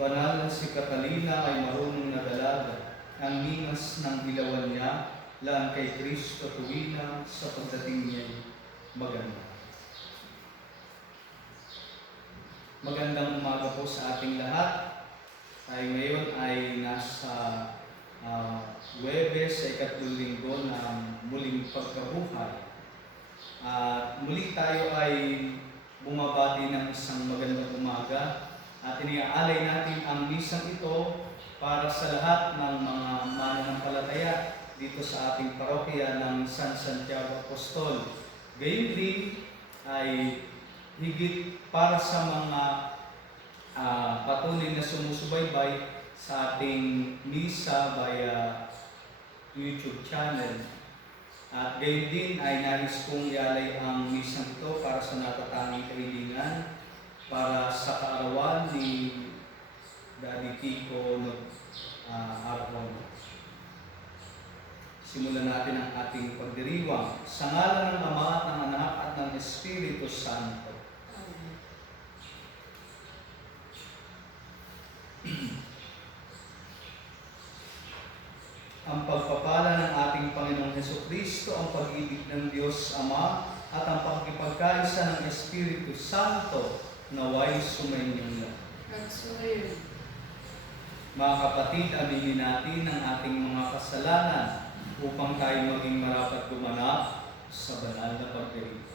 Banal na si Catalina ay marunong na dalaga. Ang ningas ng ilawan niya, laan kay Kristo tuwina sa pagdating niya'y maganda. Magandang umaga po sa ating lahat. Ngayon ay nasa Huwebes sa ikatlong linggo ng muling pagkabuhay. Muli tayo ay bumabati ng isang magandang umaga at iniaalay natin ang misang ito para sa lahat ng mga mananampalataya dito sa ating parokya ng San Santiago Apostol. Gayon din ay higit para sa mga patuloy na sumusubaybay sa ating misa via YouTube channel. At gayon din ay nais kong ialay ang misang ito para sa natatanging kahilingan para sa kaarawan ni Daddy Kiko Arjona. Simulan natin ang ating pagdiriwang. Sa ngalan ng Ama at ng Anak at ng Espiritu Santo. Ang pagpapala ng ating Panginoong Hesukristo, ang pag-ibig ng Diyos Ama, at ang pagkipagkaisa ng Espiritu Santo naway sumainyo lahat. Mga kapatid, aminin natin ang ating mga kasalanan upang tayo maging marapat gumanap sa banal na pagdiriwang.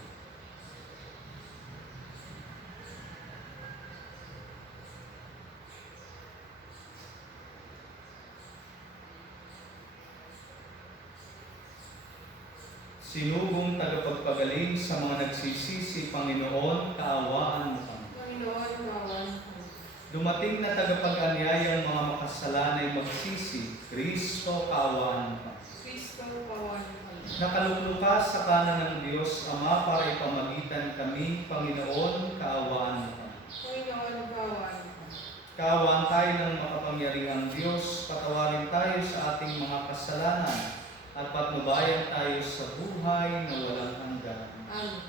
Sinubong tagapagpagaling sa mga nagsisisi, Panginoon, kaawaan mo kami. Panginoon, kaawaan mo kami. Dumating na tagapag-anyayang mga makasalanay magsisi, Kristo, kaawaan mo kami. Kristo, kaawaan mo kami. Nakaluklukas sa kanan ng Diyos Ama para ipamagitan kami, Panginoon, kaawaan mo kami. Panginoon, kaawaan mo kami. Kaawaan tayo ng makapangyarihang Diyos, patawarin tayo sa ating mga kasalanan, at patnubayan tayo sa buhay na walang hanggan. Amen.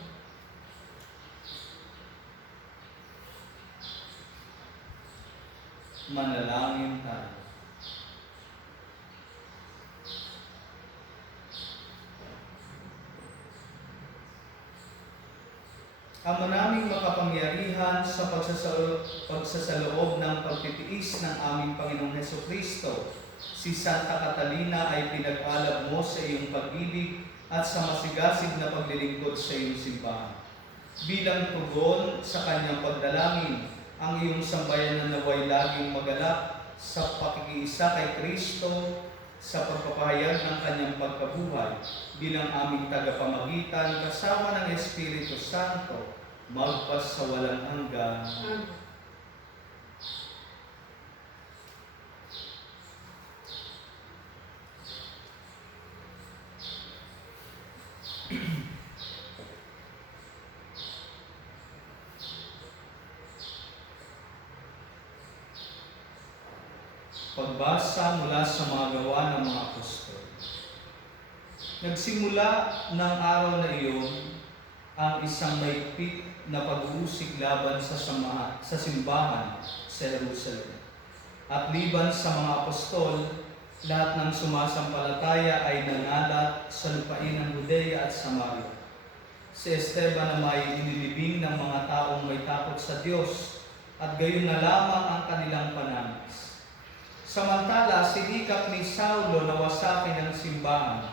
Manalangin tayo. Ama naming makapangyarihan sa pagsasaloob ng pagtitiis ng aming Panginoong Hesukristo, si Santa Catalina ay pinag-alab mo sa iyong pag-ibig at sa masigasig na paglilingkod sa iyong simbahan. Bilang tugon sa kanyang pagdalangin, ang iyong sambayanan naway laging magalak sa pakikiisa kay Kristo sa pagpapahayag ng kanyang pagkabuhay bilang aming tagapamagitan kasama ng Espiritu Santo magpas sa walang hanggan. Amen. Pagbasa mula sa mga gawa ng mga apostol. Nagsimula ng araw na iyon ang isang mahigpit na pag-uusig laban sa simbahan sa Jerusalem. At liban sa mga apostol, lahat ng sumasampalataya ay nangalat sa lupain ng Judea at Samaria. Si Esteban na may inilibing ng mga taong may takot sa Diyos, at gayon na lamang ang kanilang panangis. Samantala, sinikap ni Saulo na wasakin ang simbahan.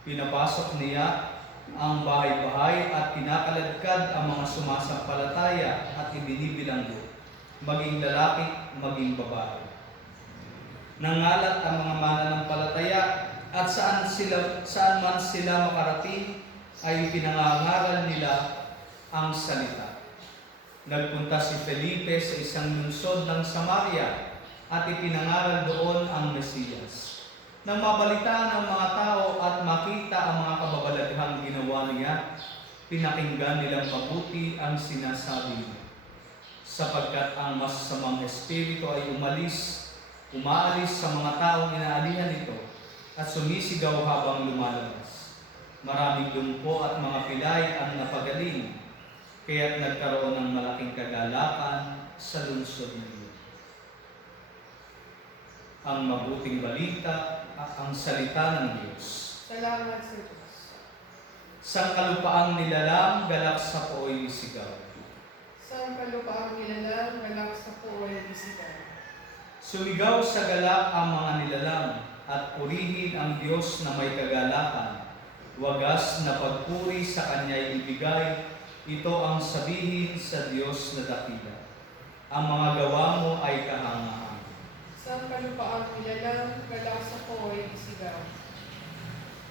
Pinapasok niya ang bahay-bahay at kinakaladkad ang mga sumasampalataya at ibinibilanggo, maging lalaki, maging babae. Nangalat ang mga mananampalataya at saan man sila makarating ay pinangangaral nila ang salita. Nagpunta si Felipe sa isang lungsod ng Samaria at ipinangaral doon ang Mesiyas. Nang mabalitaan ng mga tao at makita ang mga kababalaghang ginawa niya, pinakinggan nilang mabuti ang sinasabi niya. Sapagkat ang masasamang espiritu ay umaalis sa mga taong inaalihan nito at sumisigaw habang lumalabas. Maraming lumpo at mga pilay ang napagaling, kaya't nagkaroon ng malaking kagalakan sa lungsod na iyon. ang mabuting balita at ang salita ng Diyos. Salamat sa Diyos. Sa kalupaang nilalang, galak sa pooy sigaw. Sa kalupaang nilalang, galak sa puway isigaw. Sumigaw sa galak ang mga nilalang at purihin ang Diyos na may kagalakan. Wagas na pagpuri sa Kanya'y ibigay, ito ang sabihin sa Diyos na dakila. Ang mga gawa mo ay kahangahan. Sa kalupaang nilalang, galak sa puway isigaw.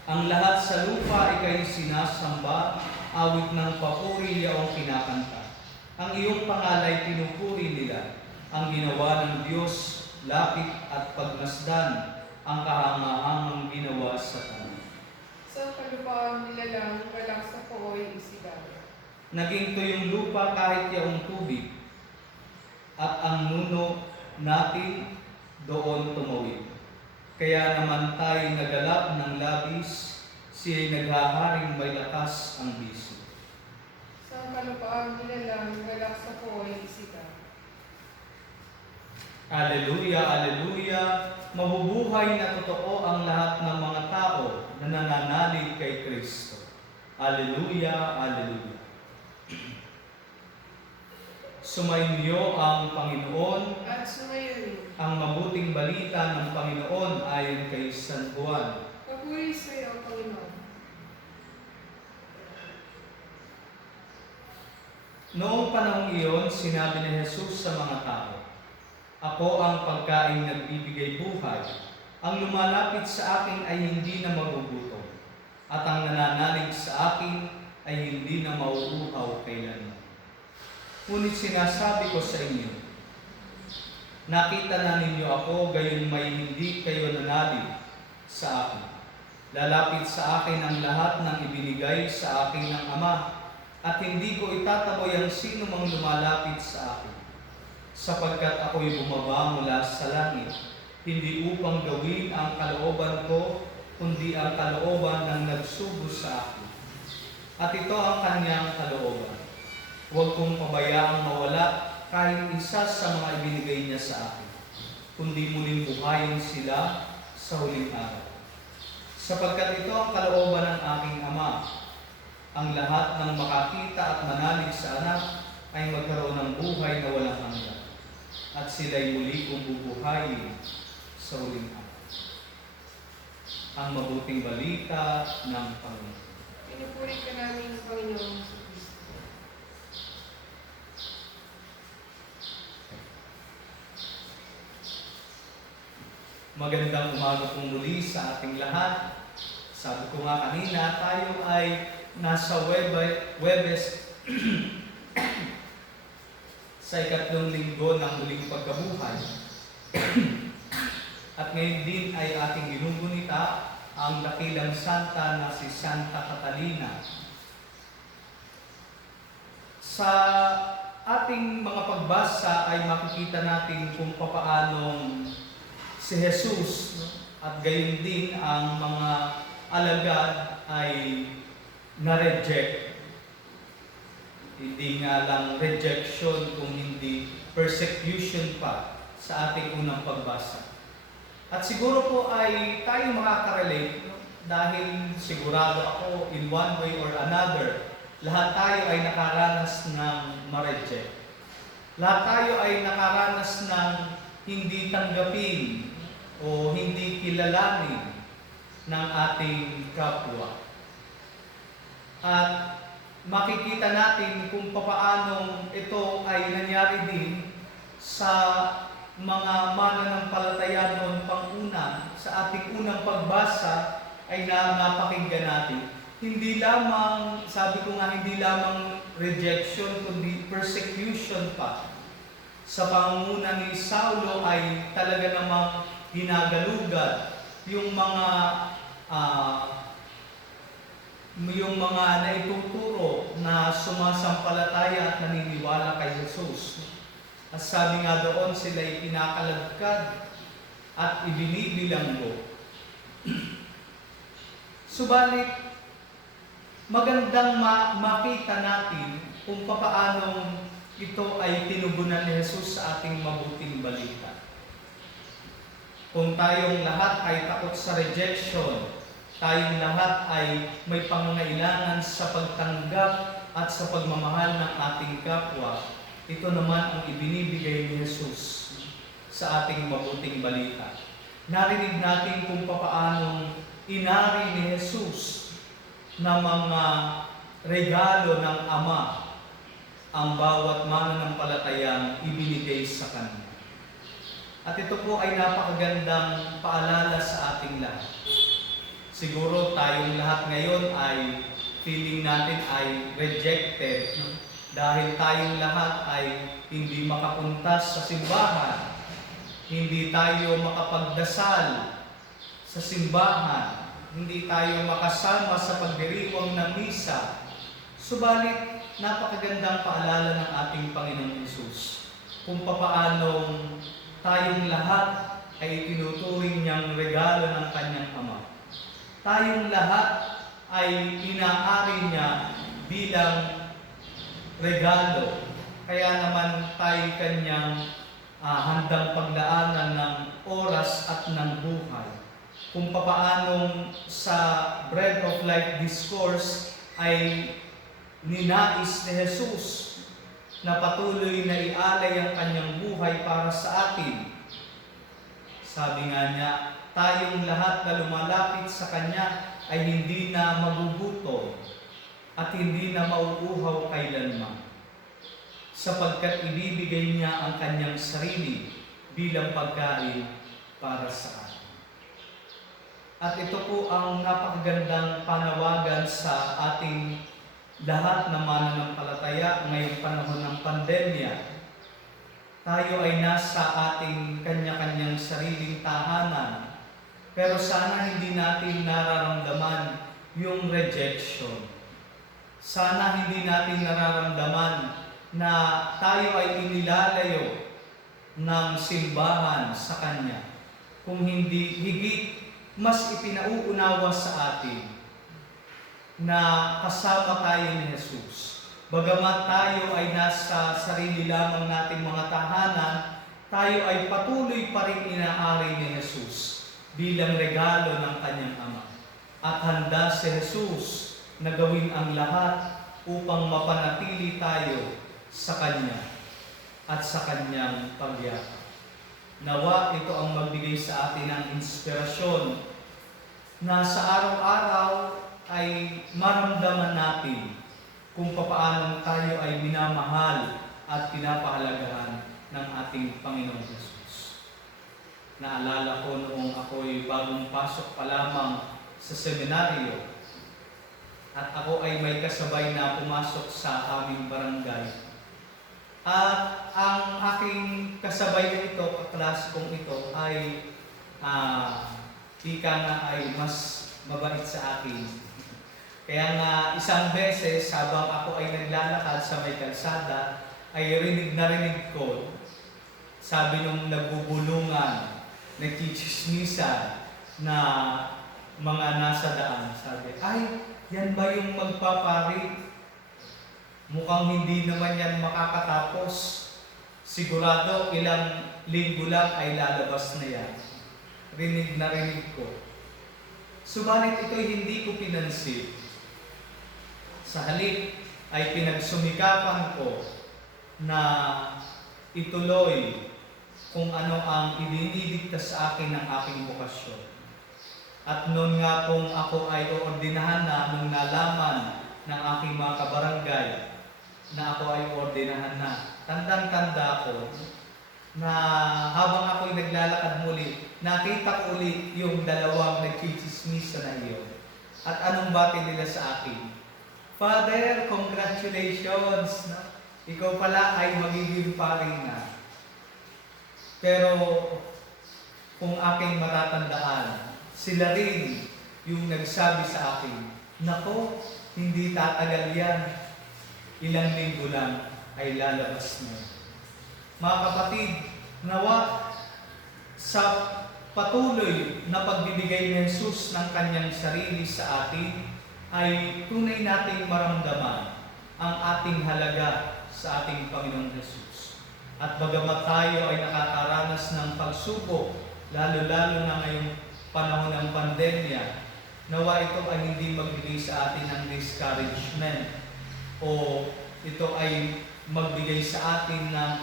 Ang lahat sa lupa ika'y sinasamba, awit ng papuri iyong kinakanta. Ang iyong pangalay pinupuri nila, ang ginawa ng Diyos, lapit at pagmasdan, ang kahangahangang ginawa sa tanong. Sa kalupaang nilalang, galak sa puway isigaw. Naging tuyong lupa kahit yaong tubig, at ang nuno natin doon tumawid. Kaya naman tayo nagalap ng labis, siya'y naghaharing may lakas ang bisyo. Sa kalupaang nilalang, galak sa puway isigaw. Aleluya, aleluya, mabubuhay na totoo ang lahat ng mga tao na nananalig kay Kristo. Aleluya, aleluya. Sumainyo ang Panginoon. At sumayon, Ang mabuting balita ng Panginoon ayon kay San Juan. papuri sa iyo, Panginoon. Noong panahong iyon, sinabi ni Jesus sa mga tao, "Ako ang pagkain nagbibigay buhay. Ang lumalapit sa akin ay hindi na magugutom, at ang nananalig sa akin ay hindi na mauuhaw kailanman. Ngunit sinasabi ko sa inyo, nakita na ninyo ako, gayon may hindi kayo nanalig sa akin. Lalapit sa akin ang lahat ng ibinigay sa akin ng Ama, at hindi ko itataboy ang sino mang lumalapit sa akin. Sapagkat ako'y bumaba mula sa langit, hindi upang gawin ang kalooban ko, kundi ang kalooban ng nagsugo sa akin. At ito ang kanyang kalooban. Huwag kong pabayaang mawala kahit isa sa mga ibinigay niya sa akin, kundi muling buhayin sila sa huling araw. Sapagkat ito ang kalooban ng aking Ama, ang lahat ng makakita at manalig sa anak ay magkaroon ng buhay na walang hanggan, at sila'y muli kong bubuhayin sa huling araw." Ang mabuting balita ng Panginoon. Pinupuri ka namin, Panginoon sa Kristo. Magandang umaga pong muli sa ating lahat. Sabi ko nga kanina, tayo ay nasa Huwebes sa ikatlong linggo ng muling pagkabuhay. At ngayon din ay ating ginugunita ang dakilang santa na si Santa Catalina. Sa ating mga pagbasa ay makikita natin kung papaanong si Jesus, no? At gayon din ang mga alagad ay na-reject. Hindi nga lang rejection, kung hindi persecution pa sa ating unang pagbasa. At siguro po ay tayo makaka-relate, no? Dahil sigurado ako in one way or another, lahat tayo ay nakaranas ng ma-reject. Lahat tayo ay nakaranas ng hindi tanggapin o hindi kilalanin ng ating kapwa. At makikita natin kung papaanong ito ay nangyari din sa mga mananampalataya noon pang-una. Sa ating unang pagbasa ay napakinggan natin. Hindi lamang, sabi ko nga, hindi lamang rejection, kundi persecution pa. Sa pangunguna ni Saulo ay talaga namang ginagalugad yung mga naituturo na sumasampalataya at naniniwala kay Jesus. At sabi nga doon, sila ay pinakalagkad at ibinibilanggo. Subalit, magandang makita natin kung papaanong ito ay tinugunan ni Jesus sa ating mabuting balita. Kung tayong lahat ay takot sa rejection, tayong lahat ay may pangangailangan sa pagtanggap at sa pagmamahal ng ating kapwa, ito naman ang ibinibigay ni Jesus sa ating mabuting balita. Narinig natin kung papaanong inari ni Jesus na mga regalo ng Ama ang bawat mananampalatayang ibinigay sa Kanya. At ito po ay napakagandang paalala sa ating lahat. Siguro tayong lahat ngayon ay feeling natin ay rejected, no? Dahil tayong lahat ay hindi makapunta sa simbahan, hindi tayo makapagdasal sa simbahan, hindi tayo makasama sa pagdiriwang ng misa. Subalit, napakagandang paalala ng ating Panginoong Hesus kung papaanong tayong lahat ay tinuturing niyang regalo ng Kanyang Ama. Tayong lahat ay inaari niya bilang regalo. Kaya naman tayo Kanyang handang paglaanan ng oras at ng buhay. Kung papaanong sa Bread of Life Discourse ay ninais ni Jesus na patuloy na ialay ang Kanyang buhay para sa atin. Sabi nga niya, tayong lahat na lumalapit sa Kanya ay hindi na magugutom at hindi na mauuhaw kailanman, sapagkat ibibigay niya ang Kanyang sarili bilang pagkain para sa atin. At ito po ang napakagandang panawagan sa ating lahat na mananampalataya ngayong panahon ng pandemya. Tayo ay nasa ating kanya-kanyang sariling tahanan, pero sana hindi natin nararamdaman yung rejection. Sana hindi natin nararamdaman na tayo ay inilalayo ng simbahan sa Kanya. Kung hindi, higit mas ipinauunawa sa atin na kasama tayo ni Jesus. Bagamat tayo ay nasa sarili lamang nating mga tahanan, tayo ay patuloy pa rin inaari ni Jesus bilang regalo ng Kanyang Ama. At handa si Jesus na gawin ang lahat upang mapanatili tayo sa Kanya at sa Kanyang pagyakap. Nawa ito ang magbigay sa atin ng inspirasyon na sa araw-araw ay maramdaman natin kung papaano tayo ay minamahal at pinapahalagahan ng ating Panginoong Jesus. Naalala ko noong ako'y bagong pasok pa lamang sa seminaryo at ako ay may kasabay na pumasok sa aming barangay. At ang aking kasabay na ito, kaklase kong ito, ay ika nga ay mas mabait sa akin. Kaya nga isang beses habang ako ay naglalakad sa may kalsada, ay rinig ko, sabi nung nagbubulungan, nagchichismisan na mga nasa daan, sabi, ay, yan ba yung magpapari? Mukhang hindi naman yan makakatapos. Sigurado ilang linggo lang ay lalabas na yan. Rinig ko. Subalit ito'y hindi ko pinansin. Sa halip ay pinagsumikapan ko na ituloy kung ano ang idinidikta sa akin ng aking bokasyon. At noon nga pong ako ay oordinahan na nung nalaman ng aking mga kabarangay na ako ay oordinahan na. Tandang-tanda ko na habang ako'y naglalakad muli, nakita ko ulit yung dalawang nagchichismisa na iyon. At anong bati nila sa akin? Father, congratulations! Na? Ikaw pala ay magiging paring na. Pero kung aking matatandaan, sila rin yung nagsabi sa akin, nako, hindi tatagal yan. Ilang linggo lang ay lalabas na. Mga kapatid, nawa sa patuloy na pagbibigay ni Jesus ng Kanyang sarili sa atin, ay tunay nating maramdaman ang ating halaga sa ating Panginoong Jesus. At bagamat tayo ay nakakaranas ng pagsubok lalo-lalo na ngayong panahon ng pandemya. Nawa ito ay hindi magbigay sa atin ng discouragement o ito ay magbigay sa atin ng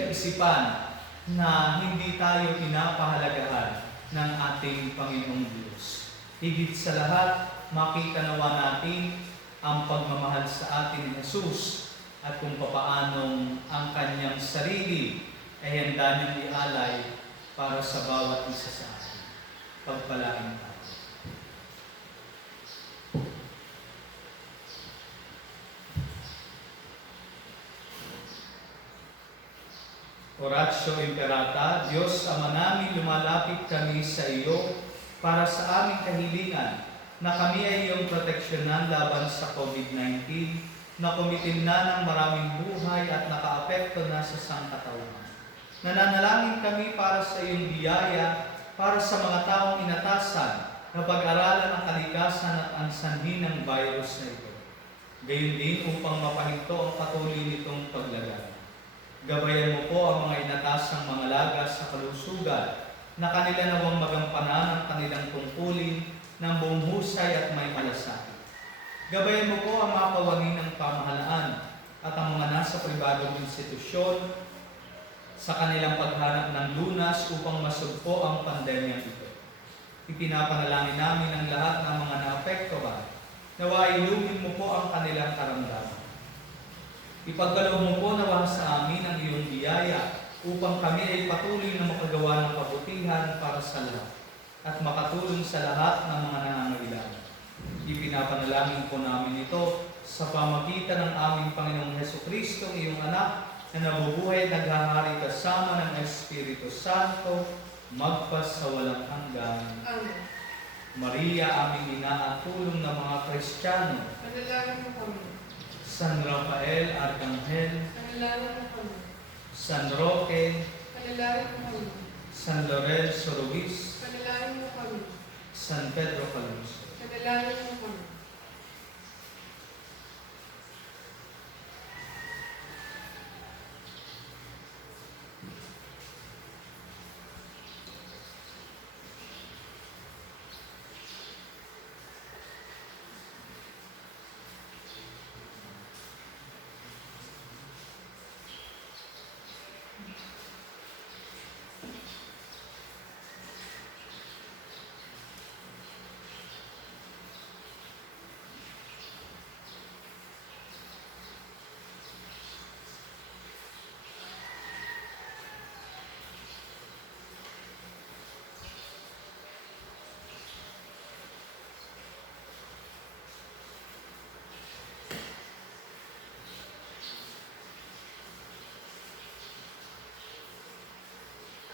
kaisipan na hindi tayo pinapahalagahan ng ating Panginoong Diyos. Higit sa lahat, makita nawa natin ang pagmamahal sa atin ni Jesus at kung papaanong ang kanyang sarili ay handa niyang ialay para sa bawat isa sa atin. Pagpalain tayo. Oratio Imperata, Diyos Ama namin, lumalapit kami sa iyo para sa aming kahilingan na kami ay iyong proteksyonan laban sa COVID-19 na kumitin na ng maraming buhay at nakaapekto na sa sangkatauhan. Nananalangin kami para sa iyong biyaya, para sa mga taong inatasan na pag-aralan ang kalikasan at ang sanhi ng virus na ito. Gayon din upang mapahinto ang patuloy nitong paglagan. Gabayan mo po ang mga inatasang mga lagas sa kalusugan na kanila nawang magampanan ang kanilang tungkulin ng buong husay at may malasakit. Gabayan mo po ang mga kawani ng pamahalaan at ang mga nasa pribadong institusyon sa kanilang paghanap ng lunas upang masugpo ang pandemyang ito. Ipinapanalangin namin ang lahat ng mga naapektuhan. Nawa ilumin mo po ang kanilang karamdaman. Ipagkaloob mo po nawa sa amin ang iyong biyaya upang kami ay patuloy na makagawa ng kabutihan para sa lahat at makatulong sa lahat ng mga nangangailangan. Ipinapanalangin po namin ito sa pamagitan ng aming Panginoong Hesukristo, iyong anak, na nabubuhay at naghahari kasama ng Espiritu Santo, magpasawalang hanggan. Amen. Maria, aming ina at tulong ng mga Kristiyano, Panalangin mo kami. San Rafael, Arcangel, Panalangin mo kami. San Roque, Panalangin mo kami. San Lorenzo Ruiz, Panalangin mo kami. San Pedro Calungsod. Panalangin mo kami.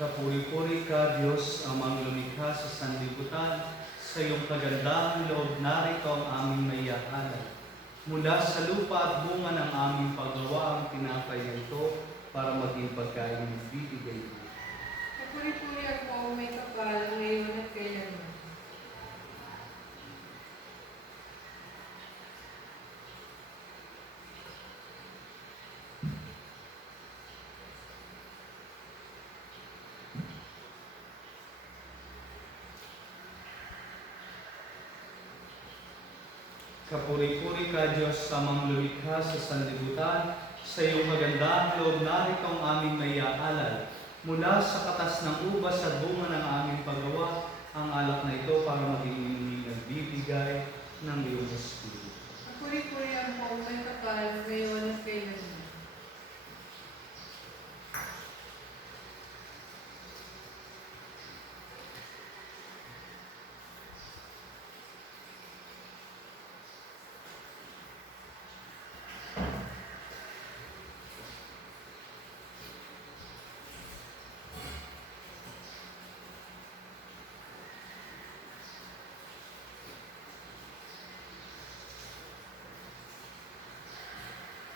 Kapuri-puri ka, Diyos, amang lumikha sa sanlibutan, sa iyong kagandahang loob narito ang aming naiyahalay. Mula sa lupa at bunga ng aming paggawa ang tinapay na ito para maging pagkain ng bibigay mo. Kapuri-puri ako may kapal ngayon at kailanman. Kapuri-puri ka, Diyos, amang lumikha sa sanlibutan, sa iyong magandang loob narito ang aming naiaalay. Mula sa katas ng ubas at bunga ng aming paggawa, ang alak na ito para maging inumin nagbibigay ng iyong Espiritu. Kapuri-puri ako may kapal ngayon at kailanman.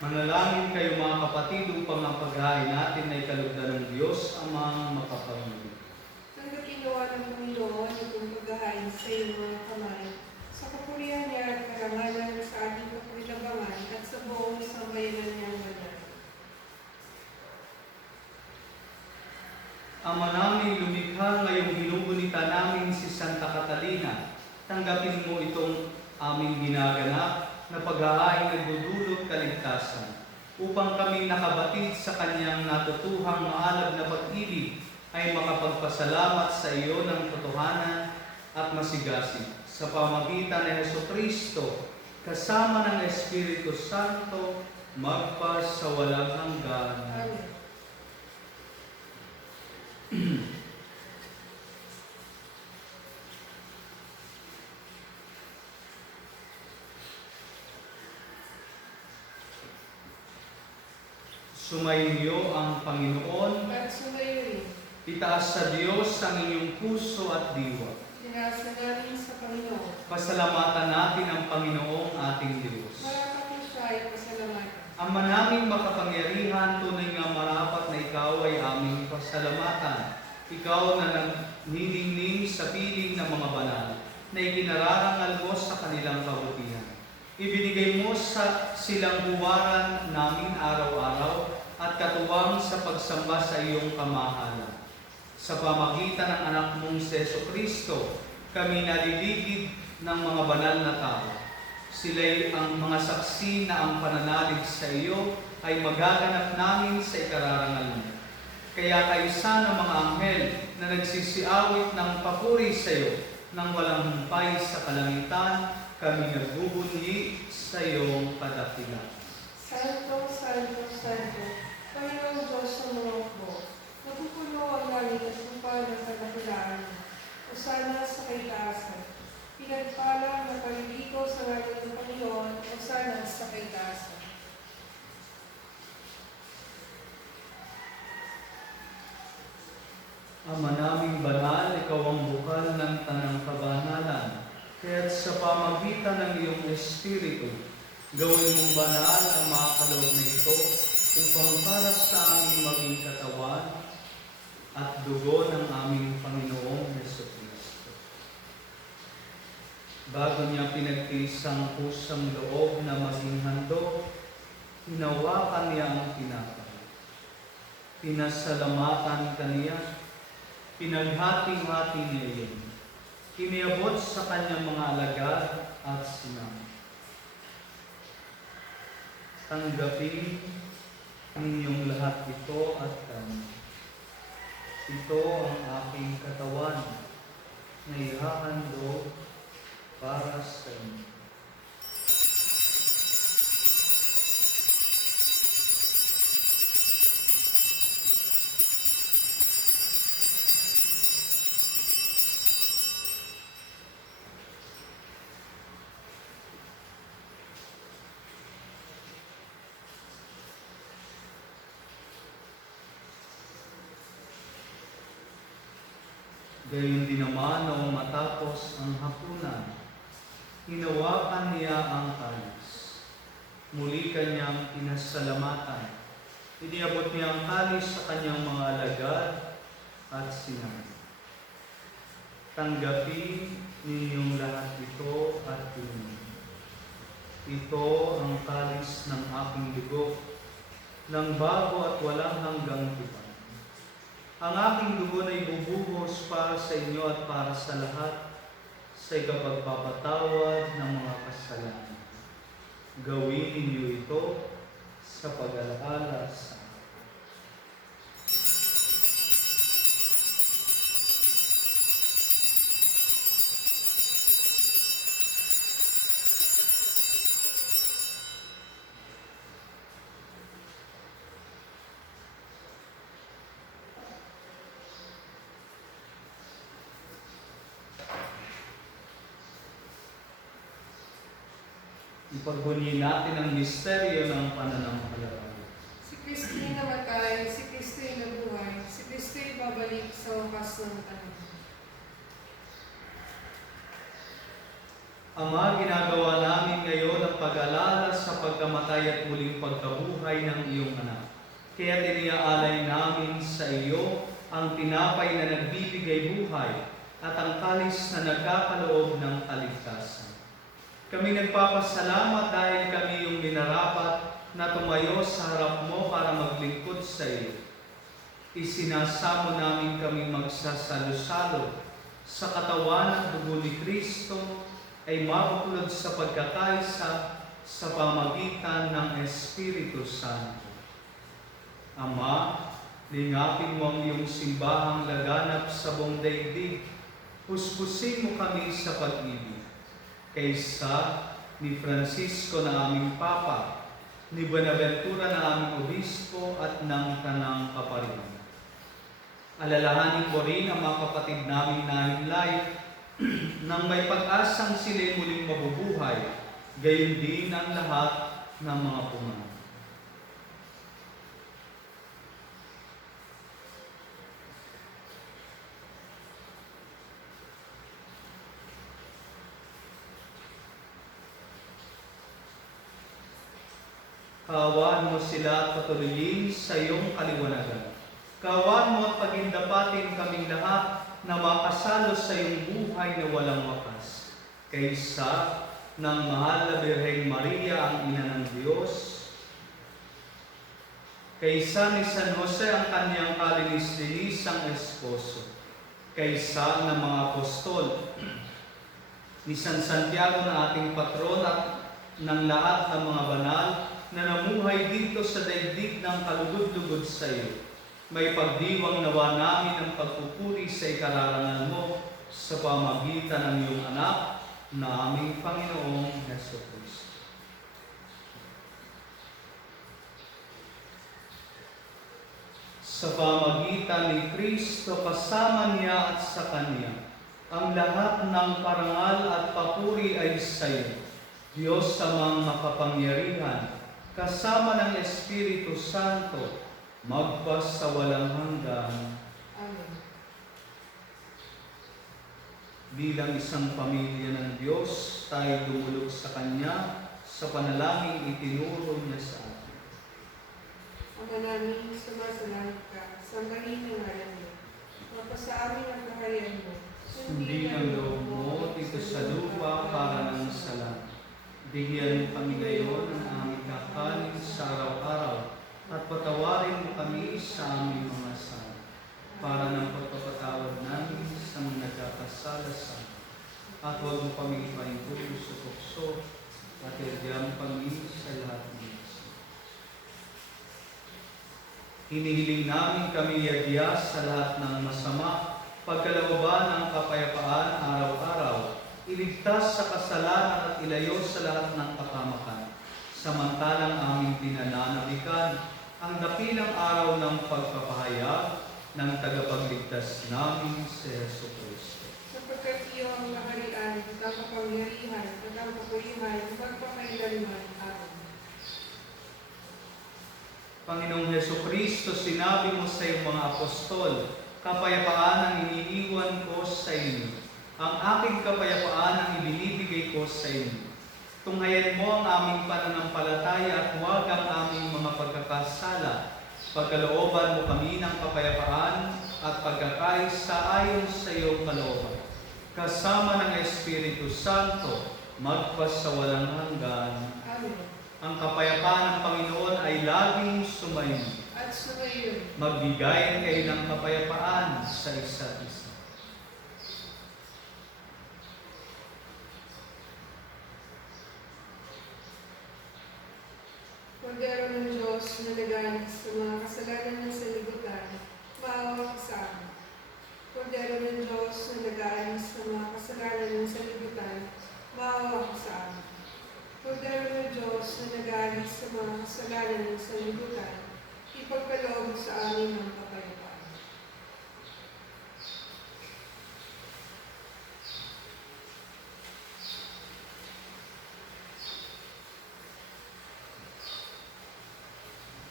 Manalangin kayo mga kapatid upang ang paghahain natin ay kalugdan ng Diyos amang makapangyarihan. Tanggapin nawa ng Panginoon itong paghahain sa iyong mga kamay, sa kapurihan niya at karangalan sa ating kapurilabangan at sa buong sambayanan niyang banal. Ama namin, Tanggapin mo itong aming ginaganap na pag-aayong nagdudulot kaligtasan upang kami nakabatid sa kanyang natutuhang maalab na pag-ibig ay makapagpasalamat sa iyo ng totohanan at masigasig sa pamagitan ng Jesucristo kasama ng Espiritu Santo magpas sa walang hanggan. Amen. Sumainyo ang Panginoon. At sumayo rin. Itaas sa Diyos ang inyong puso at diwa. Tinasa namin sa Panginoon. Pasalamatan natin ang Panginoong ating Diyos. Marapat na siya ay pasalamatan. Ama naming makapangyarihan, tunay nga marapat na ikaw ay aming pasalamatan. Ikaw na naniningning sa piling ng mga banal, na ikinararangal mo sa kanilang kabutihan. Ibinigay mo sa silang huwaran namin araw-araw at katuwang sa pagsamba sa iyong kamahalan. Sa pamagitan ng anak mong si Jesucristo, kami naliligid ng mga banal na tao. Sila'y ang mga saksi na ang pananalig sa iyo ay magaganap namin sa ikararangal mo. Kaya kayo sana mga anghel na nagsisiawit ng papuri sa iyo nang walang humpay sa kalangitan, kami nagbubunyi sa iyong kadakilaan. Santo, Santo, Santo, Panginoong Diyos sa mga hukbo, napupuno ang langit at lupa ng kadakilaan mo. Osana sa kaitaasan. Pinagpala na paliliko sa ngalan ng Panginoon, Osana sa kaitaasan. Ama naming banal, ikaw ang bukal ng tanang kabanalan. Kaya't sa pamagitan ng iyong Espiritu, gawin mong banal ang mga kaloob na ito upang para sa aming maging katawan at dugo ng aming Panginoong Jesucristo. Bago niya pinagtiis ang kusang loob na maging handog, hinawakan niya ang tinapay. Pinasalamatan kaniya, pinaghating-hati niya iyon. Iniabot sa kanyang mga alagad at sinabi, tanggapin ninyong lahat ito at kami. Ito ang aking katawan na ihahandog para sa inyo. Gayon din naman noong matapos ang hapunan, hinawakan niya ang kalis. Muli kanyang pinasalamatan. Iniabot niya ang kalis sa kanyang mga alagad at sinabi, tanggapin ninyong lahat ito at inumin. Ito ang kalis ng aking dugo, ng bago at walang hanggang tipan. Ang aking dugo na ibubuhos para sa inyo at para sa lahat sa ikapagpapatawad ng mga kasalanan. Gawin ninyo ito sa pag-alaala sa akin. Ipagbunyi natin ang misteryo ng pananampalataya. Si Kristo'y namatay, si Kristo'y nabuhay, si Kristo'y babalik sa wakas ng panahon. Ama, ginagawa namin ngayon ang pag-alala sa pagkamatay at muling pagkabuhay ng iyong anak. Kaya iniaalay namin sa iyo ang tinapay na nagbibigay buhay at ang kalis na nagkakaloob ng kaligtasan. Kami nagpapasalamat dahil kami yung minarapat na tumayo sa harap mo para maglingkod sa iyo. Isinasamo namin kami magsasalo-salo sa katawan at dugo ni Kristo ay mabuklod sa pagkakaisa sa pamagitan ng Espiritu Santo. Ama, lingapin mo ang iyong simbahang laganap sa buong daigdig. Puspusin mo kami sa pag-ibig. Kaysa ni Francisco na aming Papa, ni Buenaventura na aming Obispo at ng Tanang Kaparian. Alalahanin ko rin ang mga kapatid naming nahimlay nang may pag-asang sila'y muling mabubuhay, gayon din ang lahat ng mga pumanan. Kaawaan mo sila at patuloyin sa iyong kaliwanagan. Kaawaan mo at pagindapatin kaming lahat na makasalo sa iyong buhay na walang wakas. Kaysa ng mahal na Birheng Maria, ang ina ng Diyos, kaysa ni San Jose ang kanyang kalinis-linisang esposo, kaysa ng mga apostol, ni San Santiago na ating patron at ng lahat ng mga banal na namuhay dito sa daigdig ng kalugod-lugod sa iyo. May pagdiwang nawa namin ang pagpupuri sa ikararangal mo sa pamagitan ng iyong anak na aming Panginoong Jesucristo. Sa pamagitan ni Kristo, kasama niya at sa Kanya, ang lahat ng parangal at papuri ay sa iyo, Diyos amang makapangyarihan, kasama ng Espiritu Santo, magpas sa walang hanggan. Amen. Bilang isang pamilya ng Diyos, tayo dumulog sa Kanya sa panalangin itinuro niya sa atin. Ama namin, sumasalangit ka, sambahin ang ngalan mo. Mapasa amin ang kaharian mo. Sundin ang loob mo dito sa lupa para ng sa langit. Bigyan mo kami ngayon ng aming kakanin sa araw-araw at patawarin mo kami sa aming mga sala para ng pagpapatawad namin sa mga nagkakasala sa amin. At huwag mo kami ipaintulong sa tukso at iadya mo kami sa lahat ng Diyos. Hinihiling namin kami iadya sa lahat ng masama, pagkalooban ng kapayapaan araw-araw, iligtas sa kasalanan at ilayo sa lahat ng kapamakan. Samantalang aming pinananabikan ang dakilang araw ng pagpapahayag ng tagapagligtas namin si Jesucristo. Sapagkat iyo ang kaharian, ang kapangyarihan, at ang kapurihan, magpakailanman. Amen. Panginoong Jesucristo, sinabi mo sa iyong mga apostol, kapayapaan ang iniiwan ko sa inyo. Ang aking kapayapaan ang ibinibigay ko sa inyo. Tunghayan mo ang aming pananampalataya at huwag ang aming mga pagkakasala. Pagkalooban mo kami ng kapayapaan at pagkakaisa ayon sa iyong kalooban. Kasama ng Espiritu Santo, magpas sa walang hanggan. Amen. Ang kapayapaan ng Panginoon ay laging sumainyo. At sumayon. Magbigay kayo ng kapayapaan sa isa't isa. Kordero ng Diyos na nagalit sa mga kasalanan ng sanlibutan, maawa ka sa amin. Kordero ng Diyos na nagalit sa mga kasalanan ng sanlibutan, maawa ka sa amin. Kordero ng Diyos na nagalit sa mga kasalanan ng sanlibutan, ipagkaloob sa amin ng kapayapaan.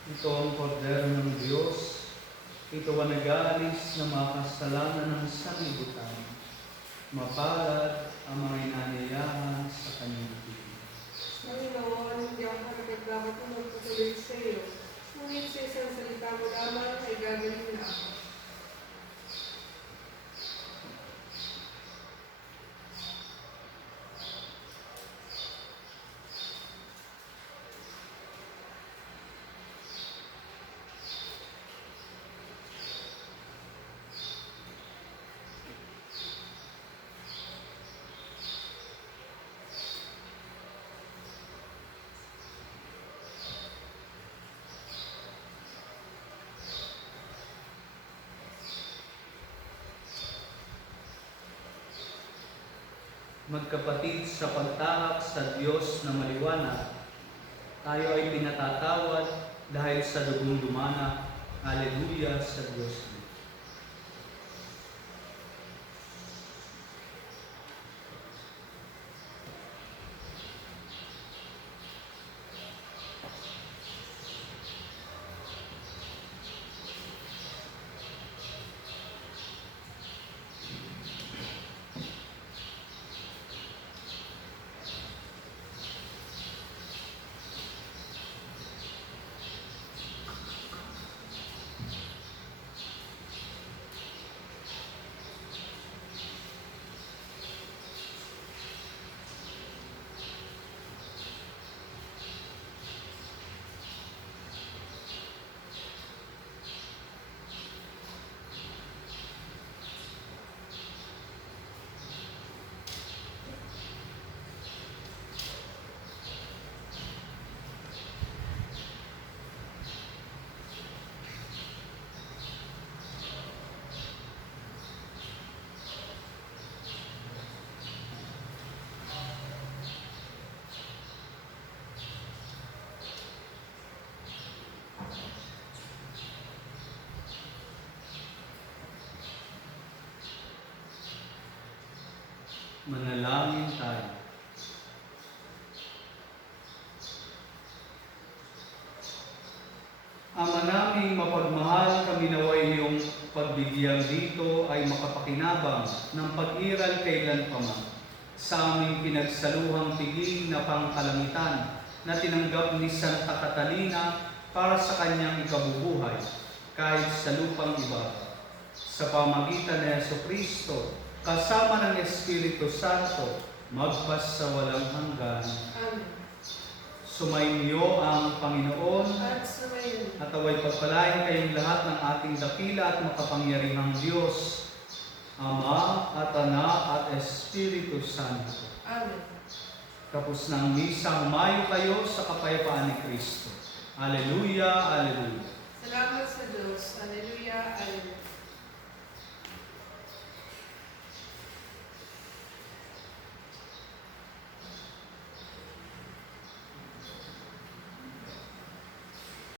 Ito ang kordero ng Diyos. Ito ang nag-aalis ng mga kasalanan ng sanlibutan. Mapalad ang mga inanyayahan sa kanyang bibig. Panginoon, hindi ako karagat-dapat na magpatuloy sa iyo. Ngunit sa isang salita mo lamang ay gagaling na ako. Magkapatid sa pagtahak sa Diyos na maliwanag, tayo ay pinatatawad dahil sa dugong dumana. Haleluya sa Diyos. Manalangin tayo. Ama naming mapagmahal, kami naway iyong pagbigyan dito ay makapakinabang ng pag-iral kailanpaman sa aming pinagsaluhang tiging na pangkalangitan na tinanggap ni Santa Catalina para sa kanyang ikabubuhay kahit sa lupang iba. Sa pamagitan ni Jesucristo, kasama ng Espiritu Santo, magpas sa walang hanggan. Amen. Sumainyo ang Panginoon At sumayin. at away pagpalain kayong lahat ng ating dakila at makapangyarihang Diyos, Ama at Anak at Espiritu Santo. Amen. Tapos ng misa, humayo kayo sa kapayapaan ni Kristo. Aleluya, aleluya. Salamat sa Diyos. Hallelujah,